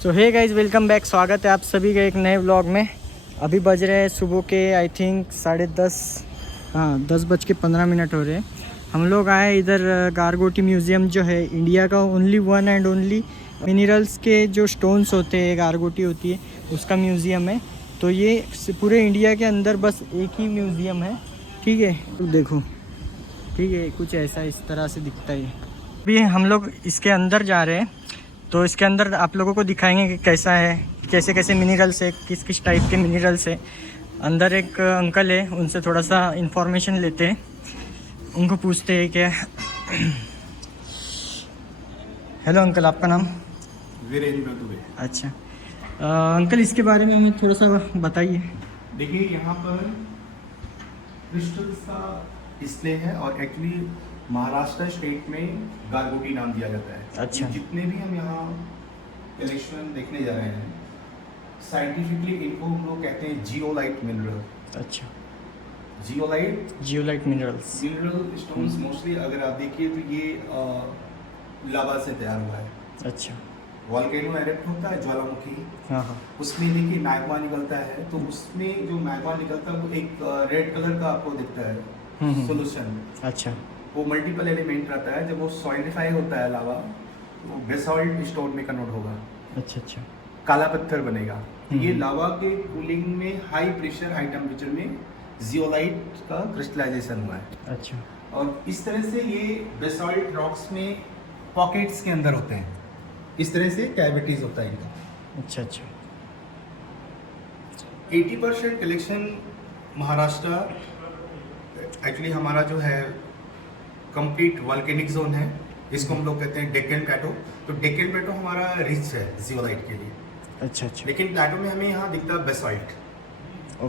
सो hey guys welcome back, स्वागत है आप सभी का एक नए व्लॉग में। अभी बज रहे हैं सुबह के आई थिंक 10:30, हाँ 10:15 हो रहे हैं। हम लोग आए इधर गारगोटी म्यूज़ियम जो है इंडिया का only one and only minerals के जो स्टोन्स होते हैं, गारगोटी होती है, उसका म्यूज़ियम है। तो ये पूरे इंडिया के अंदर बस एक ही म्यूज़ियम है, ठीक है। तो देखो, ठीक है, कुछ ऐसा इस तरह से दिखता है। अभी हम लोग इसके अंदर जा रहे हैं, तो इसके अंदर आप लोगों को दिखाएंगे कि कैसा है, कैसे कैसे मिनरल्स है, किस किस टाइप के मिनरल्स है। अंदर एक अंकल है, उनसे थोड़ा सा इन्फॉर्मेशन लेते हैं, उनको पूछते हैं क्या। हेलो अंकल, आपका नाम? वीरेंद्र दुबे। अच्छा अंकल, इसके बारे में हमें थोड़ा सा बताइए। देखिए, यहाँ पर क्रिस्टल्स का डिस्प्ले है और एक्चुअली महाराष्ट्र स्टेट में गारगोटी नाम दिया जाता है। अच्छा। जितने भी हम यहाँ कलेक्शन देखने जा रहे हैं, साइंटिफिकली इनको हम लोग कहते हैं जियोलाइट मिनरल। अच्छा, जियोलाइट मिनरल्स स्टोन्स मोस्टली अगर आप देखिए तो ये लावा से तैयार हुआ है। अच्छा। वॉल्केनो एरेक्ट होता है, ज्वालामुखी, हाँ हाँ। उसमें देखिए मैग्मा निकलता है, तो उसमें जो मैग्मा निकलता है वो एक रेड कलर का आपको दिखता है सोल्यूशन। अच्छा। वो मल्टीपल एलिमेंट रहता है, जब वो सॉलिडिफाई होता है लावा, वो बेसॉल्ट स्टोन में कन्वर्ट होगा। अच्छा अच्छा। काला पत्थर बनेगा। ये लावा के कूलिंग में हाई प्रेशर हाई टेम्परेचर में जियोलाइट का क्रिस्टलाइजेशन हुआ है। अच्छा। और इस तरह से ये बेसॉल्ट रॉक्स में पॉकेट्स के अंदर होते हैं, इस तरह से कैविटीज होता है इनका। अच्छा अच्छा। 80% कलेक्शन महाराष्ट्र, एक्चुअली हमारा जो है कंप्लीट वॉल्केनिक जोन है, इसको हम लोग कहते हैं डेक्कन प्लेटो। तो डेक्कन प्लेटो हमारा रिच है जियोलाइट के लिए। अच्छा अच्छा। लेकिन प्लेटो में हमें यहाँ दिखता है बेसॉल्ट,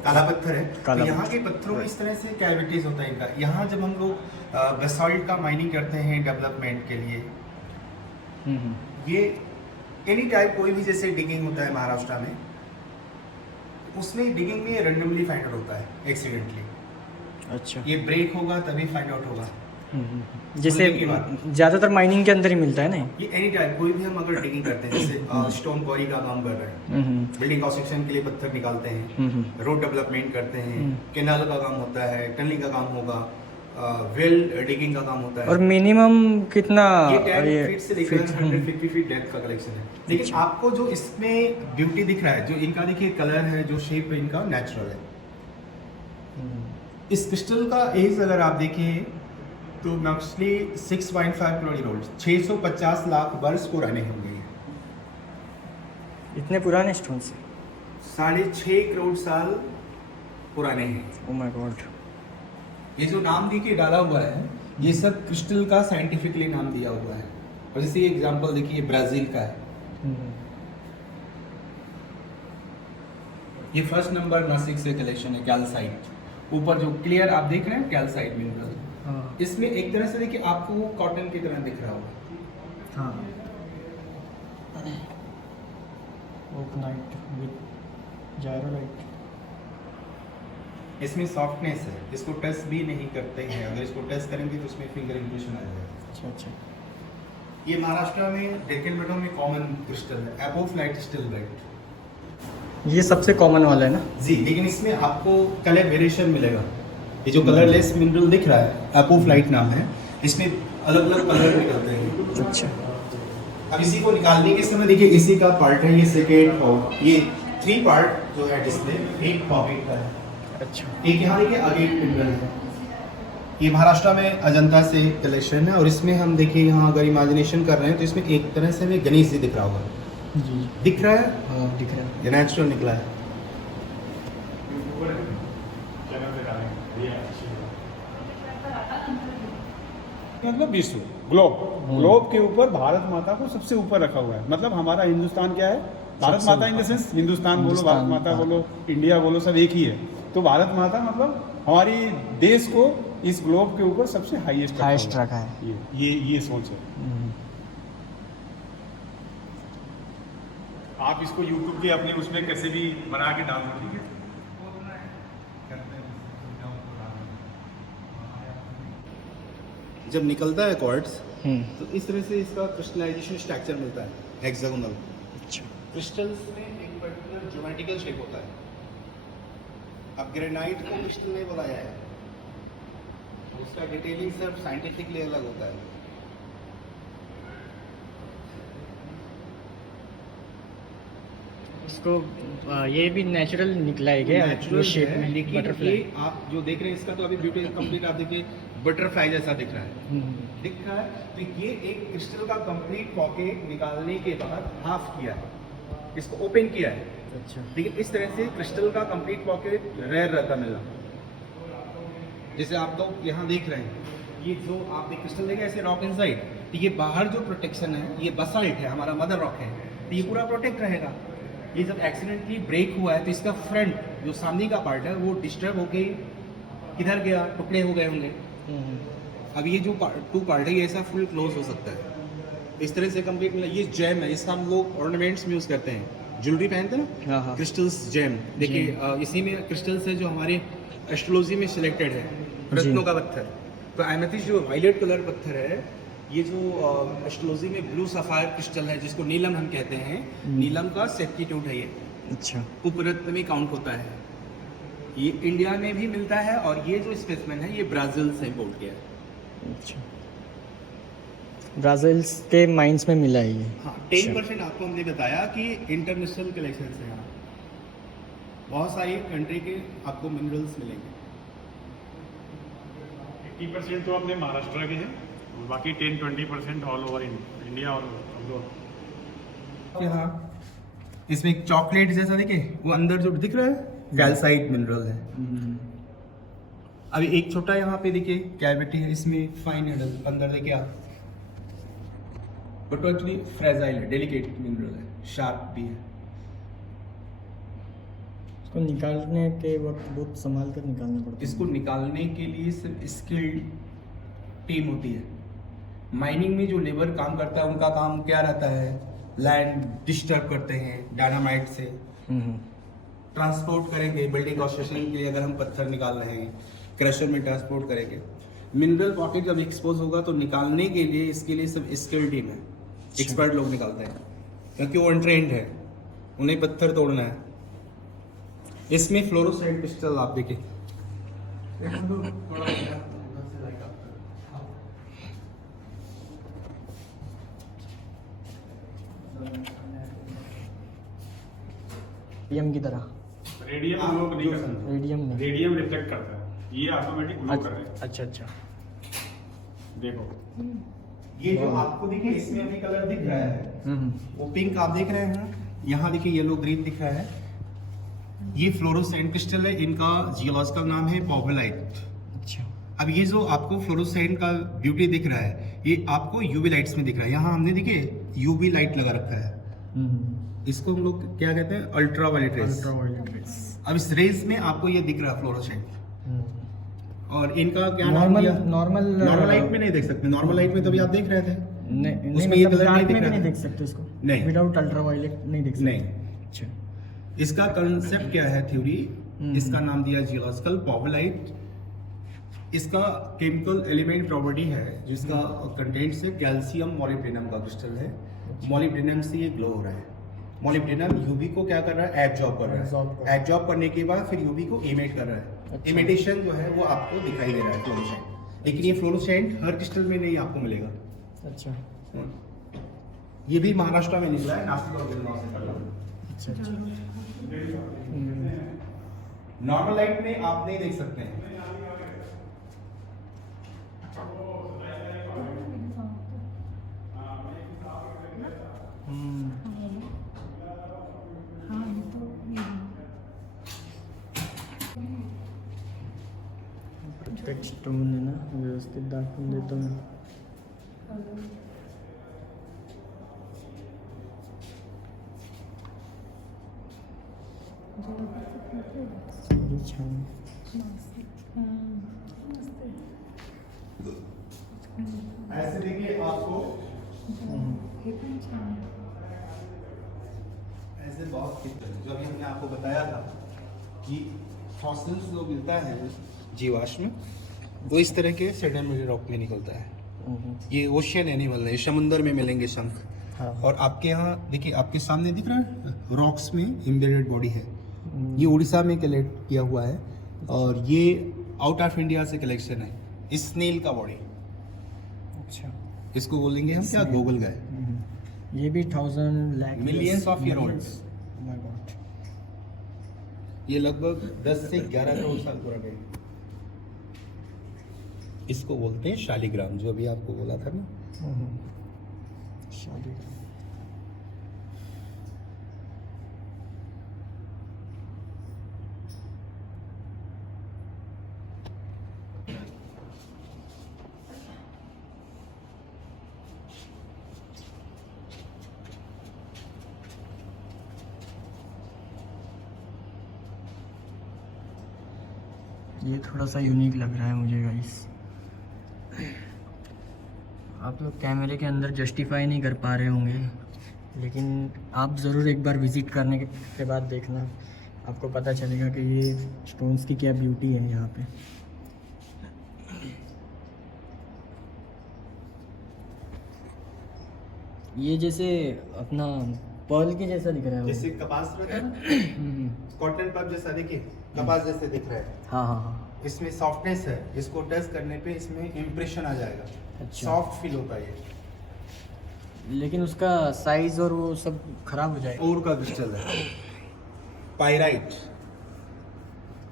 काला पत्थर है। तो यहाँ के पत्थरों में इस तरह से कैविटीज होता है इनका। यहाँ जब हम लोग बेसॉल्ट का माइनिंग करते हैं डेवलपमेंट के लिए, ये एनी टाइप कोई भी जैसे डिगिंग होता है महाराष्ट्र में, उसमें डिगिंग में रैंडमली फाइंड आउट होता है, एक्सीडेंटली। अच्छा। ये ब्रेक होगा तभी फाइंड आउट होगा। जैसे ज़्यादातर माइनिंग के अंदर ही मिलता है ना ये एनी टाइप कोई भी हम अगर डिगिंग करते हैं, जैसे स्टोन क्वारी का काम कर रहे हैं, बिल्डिंग कंस्ट्रक्शन के लिए पत्थर निकालते हैं, रोड डेवलपमेंट करते हैं, कैनाल का काम होता है, टनलिंग का काम होगा, वेल डिगिंग का काम होता है। और मिनिमम कितना ये 10 फीट से लेकर 150 फीट डेप्थ का कलेक्शन है। लेकिन आपको जो इसमें ब्यूटी दिख रहा है, जो इनका देखिए कलर है, जो शेप है इनका नेचुरल है। इस क्रिस्टल का एज अगर आप देखें तो mostly 6.5 crore year old, 650 lakh वर्ष पुराने होंगे। इतने पुराने स्टोन से 6.5 करोड़ साल पुराने हैं। Oh my God. ये जो नाम देखिए डाला हुआ है, ये सब क्रिस्टल का साइंटिफिकली नाम दिया हुआ है। और जैसे एग्जांपल देखिए ब्राजील का है, ये फर्स्ट नंबर नासिक से कलेक्शन है, कैल्साइट। ऊपर जो क्लियर आप देख रहे हैं कैल्साइट मिनरल, इसमें एक तरह से देखिए आपको वो कॉटन की तरह दिख रहा होगा। हाँ, ओकनाइट विद जायरोलाइट। इसमें सॉफ्टनेस है, इसको टच भी नहीं करते हैं, अगर इसको टच करेंगे तो उसमें फिंगर इंप्रेशन आ जाएगा। अच्छा अच्छा। ये महाराष्ट्र में डेक्कन प्लेटो में कॉमन क्रिस्टल है, एपोफ्लाइट स्टिलराइट। ये सबसे कॉमन वाला है ना जी, लेकिन इसमें आपको कलर वेरिएशन मिलेगा। ये जो कलरलेस मिनरल दिख रहा है, एपोफ्लाइट नाम है, इसमें अलग अलग कलर निकलते हैं। अच्छा। अब इसी को निकालने के समय देखिए, इसी का पार्ट है ये सेकेंड, और ये 3 पार्ट जो है डिस्प्ले, एक पॉकेट का है। अच्छा। एक यहाँ देखिए अगेट मिनरल है, ये महाराष्ट्र में अजंता से कलेक्शन है। और इसमें हम देखिए यहाँ अगर इमेजिनेशन कर रहे हैं तो इसमें एक तरह से हमें गणेश जी दिख रहा होगा। जी दिख रहा है? हाँ दिख रहा है। ये नेचुरल निकला है। मतलब विश्व ग्लोब के ऊपर भारत माता को सबसे ऊपर रखा हुआ है। मतलब हमारा हिंदुस्तान क्या है, भारत माता इन द सेंस हिंदुस्तान बोलो, भारत माता बोलो, इंडिया बोलो, सब एक ही है। तो भारत माता मतलब हमारी देश को इस ग्लोब के ऊपर सबसे हाईएस्ट रखा है। ये सोच है। आप इसको YouTube के अपने उसमें कैसे भी बना के डाल दो, ठीक है। जब निकलता है क्वार्ट्ज तो इस तरह से इसका क्रिस्टलाइजेशन स्ट्रक्चर मिलता है, हेक्सागोनल। अच्छा। क्रिस्टल्स में एक पर्टिकुलर ज्योमेट्रिकल शेप होता है। अब ग्रेनाइट को क्रिस्टल नहीं बोला है, उसका डिटेलिंग सिर्फ साइंटिफिकली अलग होता है। इसको ये भी नेचुरल निकला है क्या? नेचुरल शेप है, में लेकिन बटरफ्लाई। ये आप जो देख रहे हैं इसका तो अभी ब्यूटी कंप्लीट आप देखिए बटरफ्लाई जैसा दिख रहा है, दिख रहा है। तो ये एक क्रिस्टल का कंप्लीट पॉकेट निकालने के बाद हाफ किया है, इसको ओपन किया है। अच्छा। लेकिन इस तरह से क्रिस्टल का कंप्लीट पॉकेट रेयर रहता मिलना। जैसे आप तो यहाँ देख रहे हैं, ये जो आप एक क्रिस्टल देखें ऐसे रॉक इनसाइड, तो ये बाहर जो प्रोटेक्शन है ये बसाल्ट है, हमारा मदर रॉक है, तो ये पूरा प्रोटेक्ट रहेगा। ये जब एक्सीडेंटली ब्रेक हुआ है तो इसका फ्रंट जो सामने का पार्ट है वो डिस्टर्ब होके किधर गया, टुकड़े हो गए होंगे। अब ये जो टू पार्ट है ये ऐसा फुल क्लोज हो सकता है, इस तरह से कंप्लीट मिला। ये जेम है, इसका हम लोग ऑर्नामेंट्स में यूज़ करते हैं, ज्वेलरी पहनते हैं ना, हाँ। Crystals gem. देखिए इसी में क्रिस्टल्स है जो हमारे एस्ट्रोलॉजी में सिलेक्टेड है, रत्नों का पत्थर। तो एमेथिस्ट जो वायलेट कलर पत्थर है, ये जो एस्ट्रोलॉजी में ब्लू सफायर क्रिस्टल है जिसको नीलम हम कहते हैं, नीलम का सब्स्टिट्यूट है ये। अच्छा। उपरत्न में काउंट होता है। ये इंडिया में भी मिलता है और ये जो स्पेसिमेन है ये ब्राज़ील से इम्पोर्ट किया है। अच्छा, ब्राज़ील के माइंस में मिला है ये। हाँ, 10% आपको हमने बताया कि इंटरनेशनल कलेक्शन है यहाँ, बहुत सारी कंट्री के आपको मिनरल्स मिलेंगे। 80% तो अपने महाराष्ट्र के हैं, बाकी 10-20% ऑल ओवर इंडिया और अब्रॉड। यहाँ इसमें एक चॉकलेट जैसा देखिए, वो अंदर जो दिख रहा है कैल्साइट मिनरल है। अभी एक छोटा यहाँ पे देखिए कैविटी है, इसमें फाइन निडल अंदर देखिए आप, बट एक्चुअली फ्रेजाइल है, डेलिकेट मिनरल है, शार्प भी है। इसको निकालने के वक्त बहुत संभाल कर निकालना पड़ता है। इसको निकालने के लिए सिर्फ स्किल्ड टीम होती है। माइनिंग में जो लेबर काम करता है उनका काम क्या रहता है, लैंड डिस्टर्ब करते हैं डायनामाइट से, ट्रांसपोर्ट करेंगे बिल्डिंग कंस्ट्रक्शन के लिए, अगर हम पत्थर निकाल रहे हैं क्रशर में ट्रांसपोर्ट करेंगे। मिनरल पॉकेट जब एक्सपोज होगा तो निकालने के लिए इसके लिए सब स्किल टीम है, एक्सपर्ट लोग निकालते हैं, क्योंकि वो अनट्रेंड है, उन्हें पत्थर तोड़ना है। इसमें फ्लोरोसेंट क्रिस्टल आप देखें, रेडियम की तरह। रेडियम हम लोग नहीं करते, रेडियम नहीं। रेडियम रिफ्लेक्ट करता है, ये ऑटोमेटिक ग्लो कर रहा है। अच्छा अच्छा। देखो ये जो आपको देखिए इसमें अभी कलर दिख रहा है, वो पिंक आप देख रहे हैं, यहाँ देखिए येलो ग्रीन दिख रहा है, ये फ्लोरोसेंट क्रिस्टल है, इनका जियोलॉजिकल नाम है पॉवलाइट। अच्छा। अब ये जो आपको फ्लोरोसेंट का ब्यूटी दिख रहा है ये आपको यूवी लाइट्स में दिख रहा है। यहाँ हमने देखिए यूवी लाइट लगा रखा है, इसको हम लोग क्या कहते हैं, ultra violet rays. Ultraviolet rays. अब इस रेज में आपको ये दिख रहा है फ्लोरोसेंट, और इनका क्या नाम नॉर्मल दिया? नॉर्मल नॉर्मल लाइट में नहीं देख सकते, नॉर्मल लाइट में तो अभी आप देख रहे थे, नहीं, उसमें ये कलर नहीं दिख में रहा नहीं था। देख सकते इसको। नहीं। विदाउट अल्ट्रावायलेट नहीं देख सकते। नहीं। अच्छा। इसका कंसेप्ट क्या है, थ्योरी, इसका नाम दिया जियोलॉजिकल पॉवलाइट। इसका केमिकल एलिमेंट प्रॉपर्टी है जिसका कंटेंट्स है कैल्शियम मॉलिब्डेनम का क्रिस्टल है। मॉलिब्डेनम से ये ग्लो हो रहा है। मॉलिब्डेनम यूवी को क्या कर रहा है, एब्जॉर्ब कर रहा है, एब्जॉर्ब करने के बाद फिर यूवी को इमिट कर रहा है। अच्छा। इमिटेशन जो है वो आपको दिखाई दे रहा है फ्लोरोसेंट, लेकिन ये फ्लोरोसेंट हर क्रिस्टल में नहीं आपको मिलेगा। अच्छा ये भी महाराष्ट्र में निकला है, नासिक और गिरगांव से निकला है। अच्छा अच्छा। नॉर्मल लाइट में आप नहीं देख सकते हैं। टेक्स्ट म्हणजे ना व्यवस्थित दाखवून देतो मी. छान. ऐसे देखिए आपको ऐसे बहुत जो अभी हमने आपको बताया था कि फॉसिल्स जो मिलता है जीवाश्म वो इस तरह के सेडिमेंट्री रॉक में निकलता है। ये ओशियन एनिमल है, समुद्र में मिलेंगे शंख, हाँ। और आपके यहाँ देखिए, आपके सामने दिख रहा है रॉक्स में एम्बेडेड बॉडी है। ये उड़ीसा में कलेक्ट किया हुआ है और ये आउट ऑफ इंडिया से कलेक्शन है। इस स्नेल का बॉडी, अच्छा, इसको बोलेंगे हम क्या, गोगल गाय। ये भी 1000 lakh millions of year old. My God, ये लगभग 10 से 11 करोड़ साल पुराना है। इसको बोलते हैं शालिग्राम, जो अभी आपको बोला था ना। शादी ये थोड़ा सा यूनिक लग रहा है मुझे गाइस। आप लोग कैमरे के अंदर जस्टिफाई नहीं कर पा रहे होंगे, लेकिन आप ज़रूर एक बार विज़िट करने के बाद देखना, आपको पता चलेगा कि ये स्टोन्स की क्या ब्यूटी है यहाँ पे। ये जैसे अपना पर्ल के जैसा दिख रहा है वो। जैसे कपास रहता है ना, कॉटन पल्प जैसा, देखिए कपास जैसे दिख रहा है। हाँ हाँ हाँ, इसमें सॉफ्टनेस है, इसको टच करने पे इसमें इम्प्रेशन आ जाएगा। अच्छा। सॉफ्ट फील होता है ये। लेकिन उसका साइज और वो सब खराब हो जाएगा। और का क्रिस्टल है पायराइट,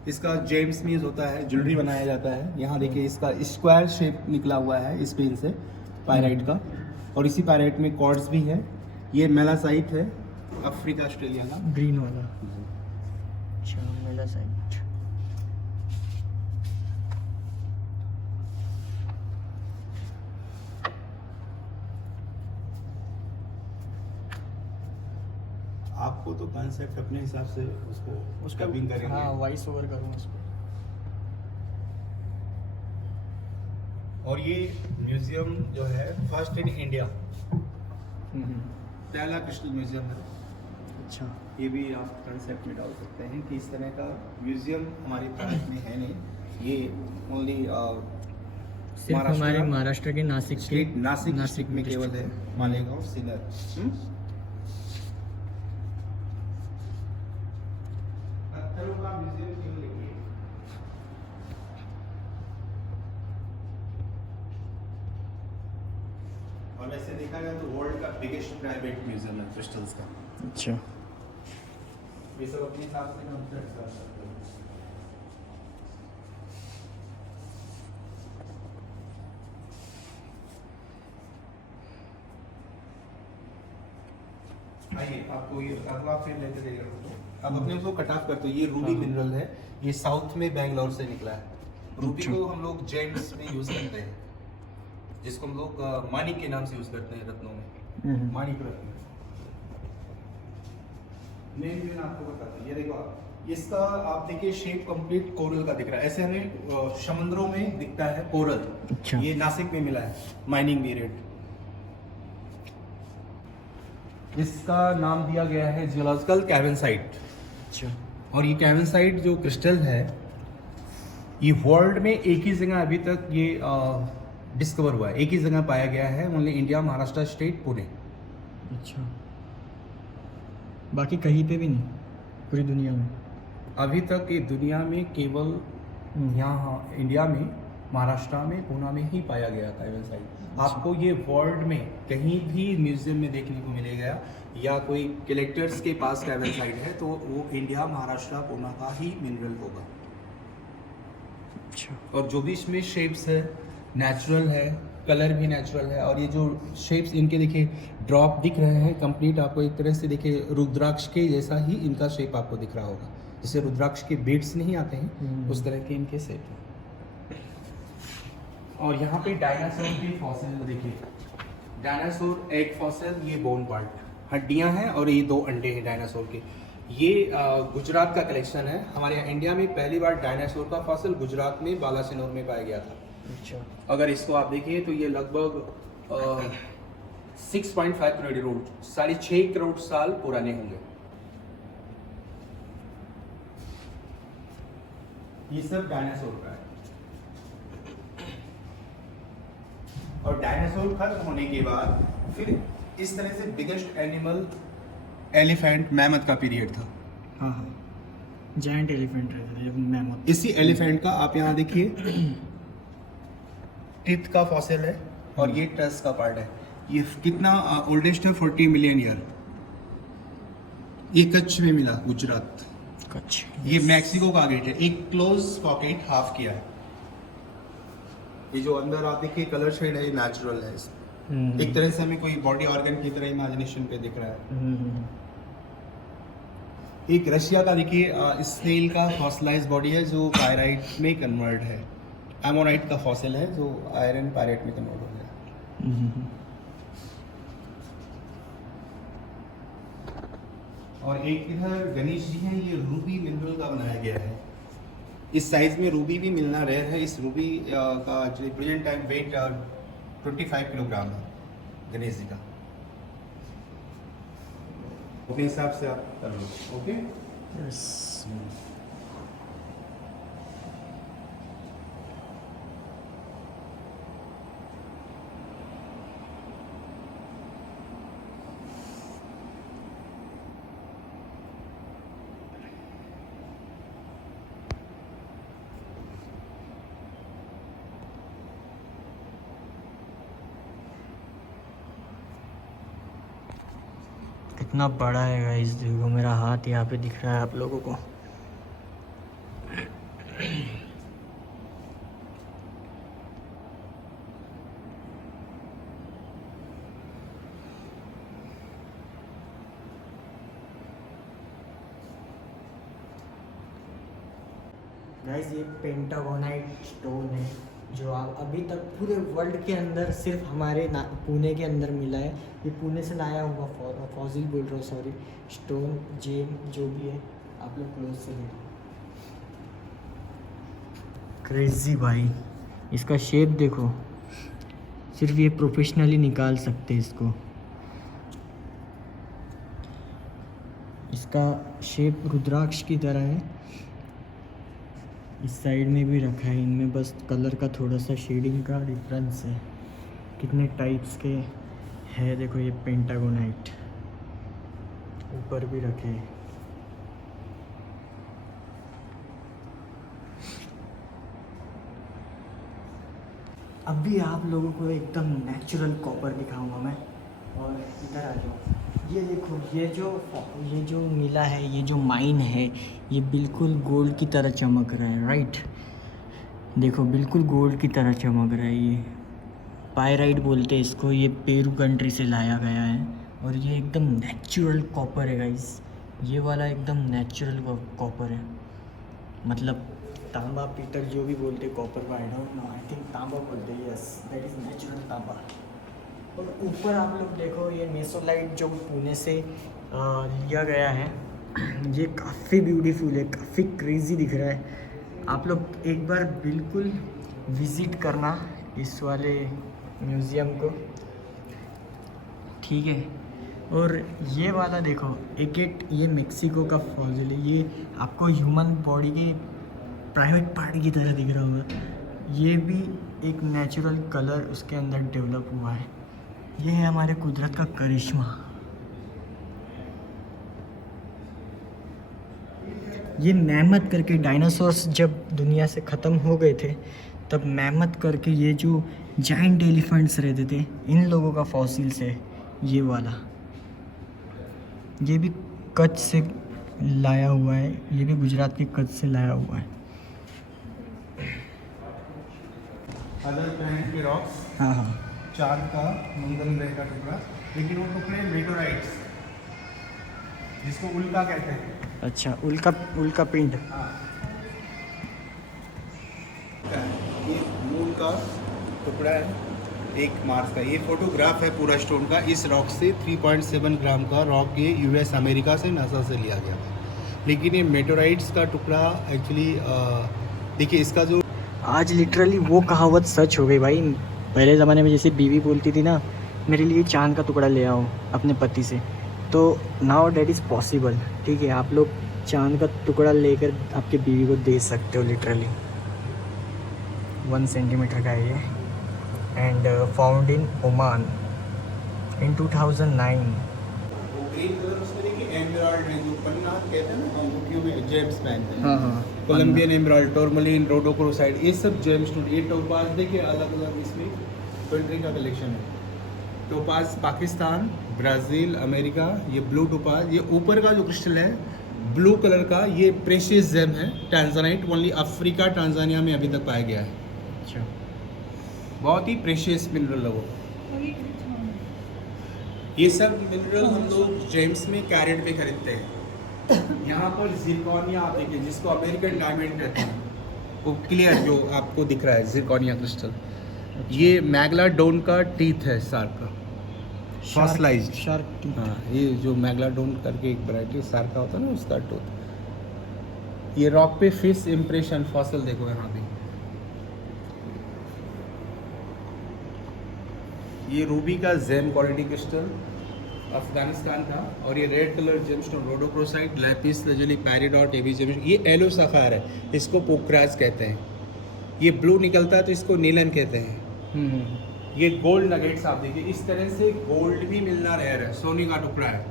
इसका जेम्स में यूज होता है, ज्वेलरी बनाया जाता है। यहाँ देखिए इसका स्क्वायर शेप निकला हुआ है इस पेन से, पायराइट का। और इसी पायराइट में कॉर्ड्स भी है। ये मेलासाइट है, अफ्रीका ऑस्ट्रेलिया का। ग्रीन वाला, अच्छा, मेलासाइट। आपको तो कॉन्सेप्ट अपने हिसाब से उसको डबिंग करेंगे। हाँ, वॉइस ओवर करूँ उसको। और ये म्यूजियम जो है फर्स्ट इन इंडिया, पहला क्रिस्टल म्यूजियम है। अच्छा, ये भी आप कंसेप्ट में डाल सकते हैं कि इस तरह का म्यूजियम हमारे भारत में है नहीं। ये ओनली सिर्फ हमारे महाराष्ट्र के नासिक स्टेट, नासिक नासिक डिस्ट्रिक्ट में केवल है, मालेगांव, सिन्नर। पत्थरों का म्यूजियम क्यों लिखिए? और वैसे देखा जाए तो वर्ल्ड का बिगेस्ट प्राइवेट म्यूजियम है क्रिस्टल्स का। अच्छा, ये सब अपने हिसाब से कंप्लीट कर सकते हैं। आइए, आपको ये अगला फिर लेते देगा। अब अपने उसको कट ऑफ करते हैं। ये रूबी मिनरल है, ये साउथ में बैंगलोर से निकला है। रूबी को हम लोग जेम्स में यूज करते हैं, जिसको हम लोग मानिक के नाम से यूज करते हैं रत्नों में। मानिक रत्न मैं आपको बताता हूँ। ये देखो आप, इसका आप देखिए शेप कंप्लीट कोरल का दिख रहा है। ऐसे हमें समुद्रों में दिखता है कोरल। अच्छा। ये नासिक में मिला है, माइनिंग पीरियड। इसका नाम दिया गया है जियोलॉजिकल कैवेनसाइट। अच्छा, और ये कैवेनसाइट जो क्रिस्टल है, ये वर्ल्ड में एक ही जगह अभी तक ये डिस्कवर हुआ है, एक ही जगह पाया गया है, only India, Maharashtra state, Pune. अच्छा, बाकी कहीं पे भी नहीं पूरी दुनिया में? अभी तक ये दुनिया में केवल यहाँ इंडिया में, महाराष्ट्र में, पुणे में ही पाया गया कैवेनसाइट। आपको ये वर्ल्ड में कहीं भी म्यूजियम में देखने को मिलेगा, या कोई कलेक्टर्स के पास कैवेनसाइट है, तो वो इंडिया, महाराष्ट्र, पुणे का ही मिनरल होगा। अच्छा, और जो भी इसमें शेप्स है नेचुरल है, कलर भी नेचुरल है। और ये जो शेप्स इनके देखिए ड्रॉप दिख रहे हैं कंप्लीट, आपको एक तरह से देखिए रुद्राक्ष के जैसा ही इनका शेप आपको दिख रहा होगा। जैसे रुद्राक्ष के बीड्स नहीं आते हैं, उस तरह के इनके शेप हैं। और यहाँ पे डायनासोर के फॉसिल देखिए, डायनासोर एग फॉसिल, ये बोन पार्ट, हड्डियाँ हैं, और ये 2 अंडे हैं डायनासोर के। ये गुजरात का कलेक्शन है। हमारे यहाँ इंडिया में पहली बार डायनासोर का फॉसिल गुजरात में बालासिनोर में पाया गया था। अच्छा, अगर इसको आप देखिए तो ये लगभग 6.5 करोड़, 6.5 करोड़ साल पुराने होंगे। ये सब डायनासोर का है। और डायनासोर खत्म होने के बाद फिर इस तरह से बिगेस्ट एनिमल एलिफेंट मैमथ का पीरियड था। हाँ हाँ, जायंट एलिफेंट रहते थे मैमथ। इसी एलिफेंट का आप यहाँ देखिए टिथ का फॉसिल है और ये टस का पार्ट है। ये कितना ओल्डेस्ट है, 40 मिलियन ईयर। ये कच्छ में मिला, गुजरात कच्छ। ये मैक्सिको का गेट है। एक क्लोज पॉकेट हाफ किया है। ये जो अंदर आप देखिए कलर शेड है, ये नेचुरल है। एक तरह से हमें कोई बॉडी ऑर्गन की तरह इमेजिनेशन पे दिख रहा है। एक रशिया का देखिए स्नेल का फॉसिलाइज बॉडी है जो पायराइट में कन्वर्ट है। एमोनाइट का फॉसिल है जो आयरन पायराइट में कन्वर्ट हो गया। और एक इधर गणेश जी हैं, ये रूबी मिनरल का बनाया गया है। इस साइज में रूबी भी मिलना रेयर है। इस रूबी का actually present time weight 25 kilogram है गणेश जी का। अपने हिसाब से आप कर लो। Okay, yes. कितना बड़ा है गाइस, देखो मेरा हाथ यहाँ पे दिख रहा है आप लोगों को। गाइस ये पेंटागोनाइट स्टोन है जो आप अभी तक पूरे वर्ल्ड के अंदर सिर्फ हमारे पुणे के अंदर मिला है। ये पुणे से लाया हुआ फॉसिल बोल रहा हूँ, सॉरी, स्टोन जेम जो भी है। आप लोग क्लोज से देखो, क्रेजी भाई। इसका शेप देखो, सिर्फ ये प्रोफेशनली निकाल सकते हैं इसको। इसका शेप रुद्राक्ष की तरह है। इस साइड में भी रखा है, इनमें बस कलर का थोड़ा सा शेडिंग का डिफरेंस है। कितने टाइप्स के है देखो, ये पेंटागोनाइट ऊपर भी रखे हैं। अभी आप लोगों को एकदम नेचुरल कॉपर दिखाऊंगा मैं। और इधर आ जाओ, ये देखो, ये जो मिला है, ये जो माइन है, ये बिल्कुल गोल्ड की तरह चमक रहा है। राइट, देखो बिल्कुल गोल्ड की तरह चमक रहा है। ये पायराइट बोलते हैं इसको। ये पेरू कंट्री से लाया गया है और ये एकदम नेचुरल कॉपर है गाइस। ये वाला एकदम नेचुरल कॉपर है, मतलब तांबा पीतल जो भी बोलते हैं कॉपर को, I don't know, I think तांबा बोलते हैं। यस, दैट इज़ नेचुरल तांबा। और ऊपर आप लोग देखो, ये मेसोलाइट जो पुणे से लिया गया है, ये काफ़ी ब्यूटीफुल है, काफ़ी क्रेजी दिख रहा है। आप लोग एक बार बिल्कुल विज़िट करना इस वाले म्यूज़ियम को, ठीक है। और ये वाला देखो, ये मेक्सिको का फॉसिल है। ये आपको ह्यूमन बॉडी के प्राइवेट पार्ट की तरह दिख रहा होगा। ये भी एक नेचुरल कलर उसके अंदर डेवलप हुआ है। ये है हमारे कुदरत का करिश्मा। ये मैमथ करके, डायनासोर्स जब दुनिया से ख़त्म हो गए थे तब मैमथ करके ये जो जायंट एलिफेंट्स रहते थे, इन लोगों का फॉसिल्स है ये वाला। ये भी कच्छ से लाया हुआ है, ये भी गुजरात के कच्छ से लाया हुआ है। अदर प्लैनेट के रॉक्स, हाँ हाँ, चांद का, मंगल ग्रह का टुकड़ा, लेकिन वो टुकड़े मेटोराइट्स, जिसको उल्का कहते हैं। अच्छा, उल्का पिंड। हाँ, ये मून का टुकड़ा है, एक मार्स का। ये फोटोग्राफ है पूरा स्टोन का। इस रॉक से 3.7 ग्राम का रॉक ये यूएस अमेरिका से नासा से लिया गया। लेकिन ये मेटोराइट्स का टुकड़ा एक्चुअली देखिए, इसका जो आज लिटरली वो कहावत सच हो गई भाई। पहले ज़माने में जैसे बीवी बोलती थी ना, मेरे लिए चांद का टुकड़ा ले आओ अपने पति से, तो नाउ डैट इज़ पॉसिबल। ठीक है, आप लोग चांद का टुकड़ा लेकर आपके बीवी को दे सकते हो लिटरली। 1 सेंटीमीटर का है ये, एंड फाउंड इन ओमान, इन 2009। वो ग्रीन कलर उसमें देखिए एमराल्ड है, जो पन्ना कहते हैं ना अंगूठियों में जेम्स पहनते हैं। हाँ हाँ, कोलंबियन एमराल्ड, टोरमलिन, रोडोक्रोसाइड, ये सब जेम स्टोन। ये टोपाज देखिए अलग अलग इसमें कंट्री का कलेक्शन है। Topaz Pakistan, Brazil, America. ये ब्लू टोपाज, ये ऊपर का जो क्रिस्टल है ब्लू कलर का, ये प्रेशियस जेम है, टैंजानाइट। ओनली अफ्रीका टांजानिया में अभी तक पाया गया है। अच्छा। बहुत ही प्रेशियस मिनरल है वो। ये सब मिनरल हम लोग जेम्स में कैरेट पे खरीदते हैं। यहाँ पर जिरकॉनिया आप देखिए, जिसको अमेरिकन डायमंड कहते हैं, वो क्लियर जो आपको दिख रहा है जिरकॉनिया क्रिस्टल। ये मैग्लाडोन का टीथ है शार्क का, फॉसिलाइज्ड शार्क। हाँ, ये जो मैग्लाडोन करके एक वैरायटी शार्क का होता है ना, उसका टूथ। ये रॉक पे फिश इम्प्रेशन फॉसिल देखो यहाँ पे। ये रूबी का जेम क्वालिटी क्रिस्टल अफगानिस्तान का, और ये red colour gemstone rhodochrosite, lapis lazuli, peridot, एबी जेमस्टोन। ये एलो सफायर है, इसको पोक्राज कहते हैं। ये ब्लू निकलता है तो इसको नीलन कहते हैं। ये गोल्ड नगेट्स आप देखिए, इस तरह से गोल्ड भी मिलना रेयर है, सोने का टुकड़ा है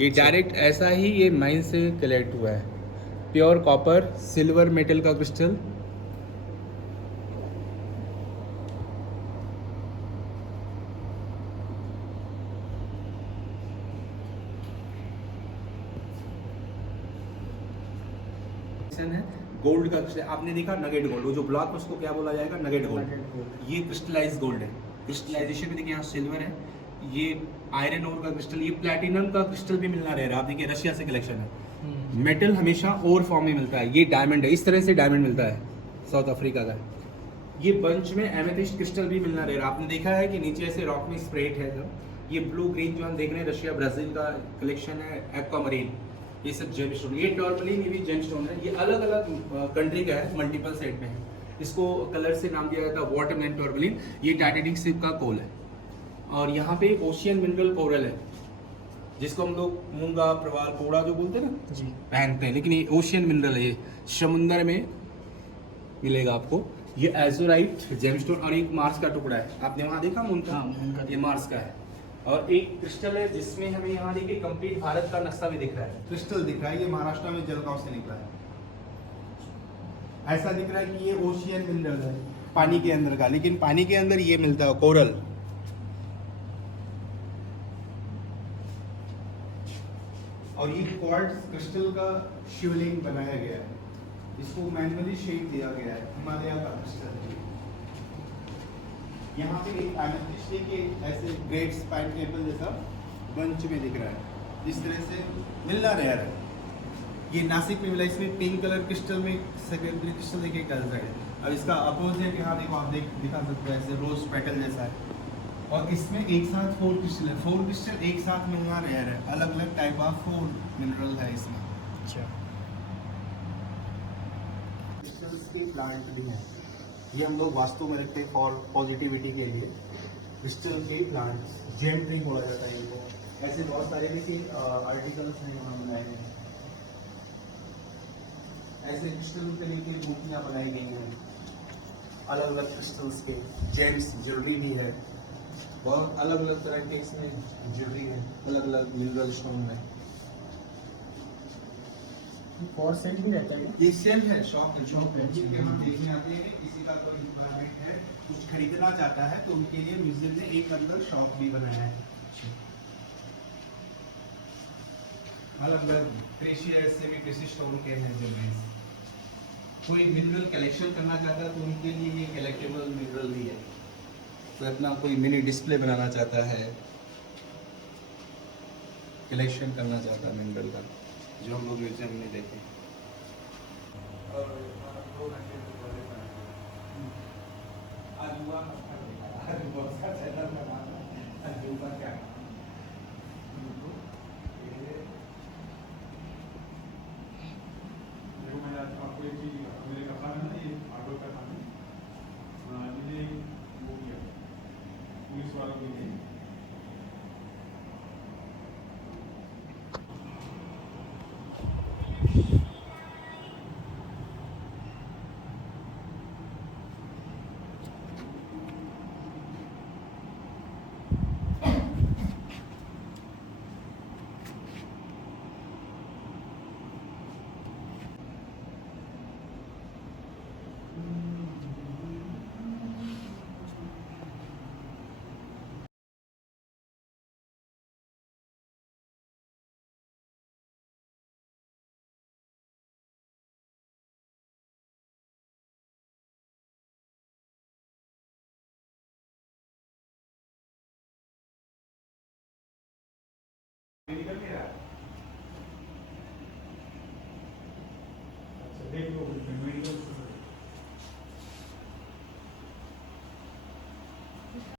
ये। डायरेक्ट ऐसा ही ये माइन से कलेक्ट हुआ है। प्योर कॉपर सिल्वर मेटल का क्रिस्टल। है गोल्ड का क्रिस्टल। आपने देखा नगेट गोल्ड, वो जो ब्लॉक उसको क्या बोला जाएगा, नगेट गोल्ड। ये क्रिस्टलाइज गोल्ड है। क्रिस्टलाइजेशन में देखिए यहाँ सिल्वर है। ये आयरन ओर का क्रिस्टल, ये प्लैटिनम का क्रिस्टल भी मिलना रह रहा है। आप देखिए रशिया से कलेक्शन है। मेटल हमेशा ओर फॉर्म में मिलता है। ये डायमंड है, इस तरह से डायमंड मिलता है साउथ अफ्रीका का। ये बंच में एमेथिस्ट क्रिस्टल भी मिलना रह रहा है। आपने देखा है कि नीचे ऐसे रॉक में स्प्रेड है सब। ये ब्लू ग्रीन जो हम देख रहे हैं रशिया ब्राज़ील का कलेक्शन है, एक्वामरीन। ये सब जेम स्टोन। ये टॉर्मलिन, ये भी जेम स्टोन है। ये अलग अलग कंट्री का है, मल्टीपल सेट में है। इसको कलर से नाम दिया जाता है वाटरमेलन टॉर्मलिन। ये टाइटेनिक सिप का कोल है। और यहाँ पे ओशियन मिनरल कोरल है, जिसको हम लोग मूंगा, प्रवाल, कोड़ा जो बोलते हैं ना जी, पहनते हैं, लेकिन ये ओशियन मिनरल है। ये समुंदर में मिलेगा आपको। ये एजोराइट जेमस्टोन, और एक मार्स का टुकड़ा है। आपने वहाँ देखा उनका? हाँ, ये मार्स का है। और एक क्रिस्टल है जिसमें हमें यहाँ देखिए कंप्लीट भारत का नक्शा भी दिख रहा है। क्रिस्टल दिख रहा है, ये महाराष्ट्र में जलगांव से निकला है। ऐसा दिख रहा है कि ये ओशियन मिनरल है, पानी के अंदर का, लेकिन पानी के अंदर ये मिलता है कोरल। और ये क्वार्ट्ज क्रिस्टल का शिवलिंग बनाया गया है। इसको मैनुअली शेप दिया गया है, हिमालय का क्रिस्टल। यहाँ पे एक एमेथिस्ट के ऐसे ग्रेट स्पाइन टेबल जैसा बंच में दिख रहा है, इस तरह से मिलना रेयर है। ये नासिक में मिला, इसमें पिंक कलर क्रिस्टल में सेकेंडरी क्रिस्टल देखिए कलर है। अब इसका अपोजिट यहाँ देखो, आप दिखा सकते हो, ऐसे रोज पेटल जैसा है। और इसमें एक साथ 4 क्रिस्टल है। 4 क्रिस्टल एक साथ मिलना रेयर है, अलग अलग टाइप ऑफ 4 मिनरल है इसमें। अच्छा। क्रिस्टल्स के प्लांट भी हैं, ये हम लोग वास्तु में रखते हैं फॉर पॉजिटिविटी के लिए। क्रिस्टल के प्लांट्स, जेम ट्री बोला जाता है इनको। ऐसे बहुत सारे भी आर्टिकल्स हैं यहाँ बनाए हैं। ऐसे क्रिस्टल के लेके मूर्तियाँ बनाई गई हैं, अलग अलग क्रिस्टल्स के। जेम्स ज्वेलरी भी है, बहुत अलग अलग तरह के इसमें ज्वेलरी है, अलग अलग मिनरल स्टोन में। फॉर सेल भी रहता है? ये सेल है, शॉप है। यहाँ देखने आते हैं, किसी का कोई रिक्वायरमेंट है, कुछ खरीदना चाहता है, तो उनके लिए म्यूजियम ने एक अंदर शॉप भी बनाया है। अलग अलग प्रेशियस से भी प्रेशियस स्टोन के हैं ज्वेलरीज। कोई मिनरल कलेक्शन करना चाहता है तो उनके लिए ये कलेक्टेबल मिनरल भी है। तो अपना कोई मिनी डिस्प्ले बनाना चाहता है, कलेक्शन करना चाहता है मिनरल का, जो हम लोग म्यूजियम में देखे हैं। आपको एक चीज मेरे कपड़ा है ना, ये आटो का था, ये वो किया पुलिस वालों के लिए।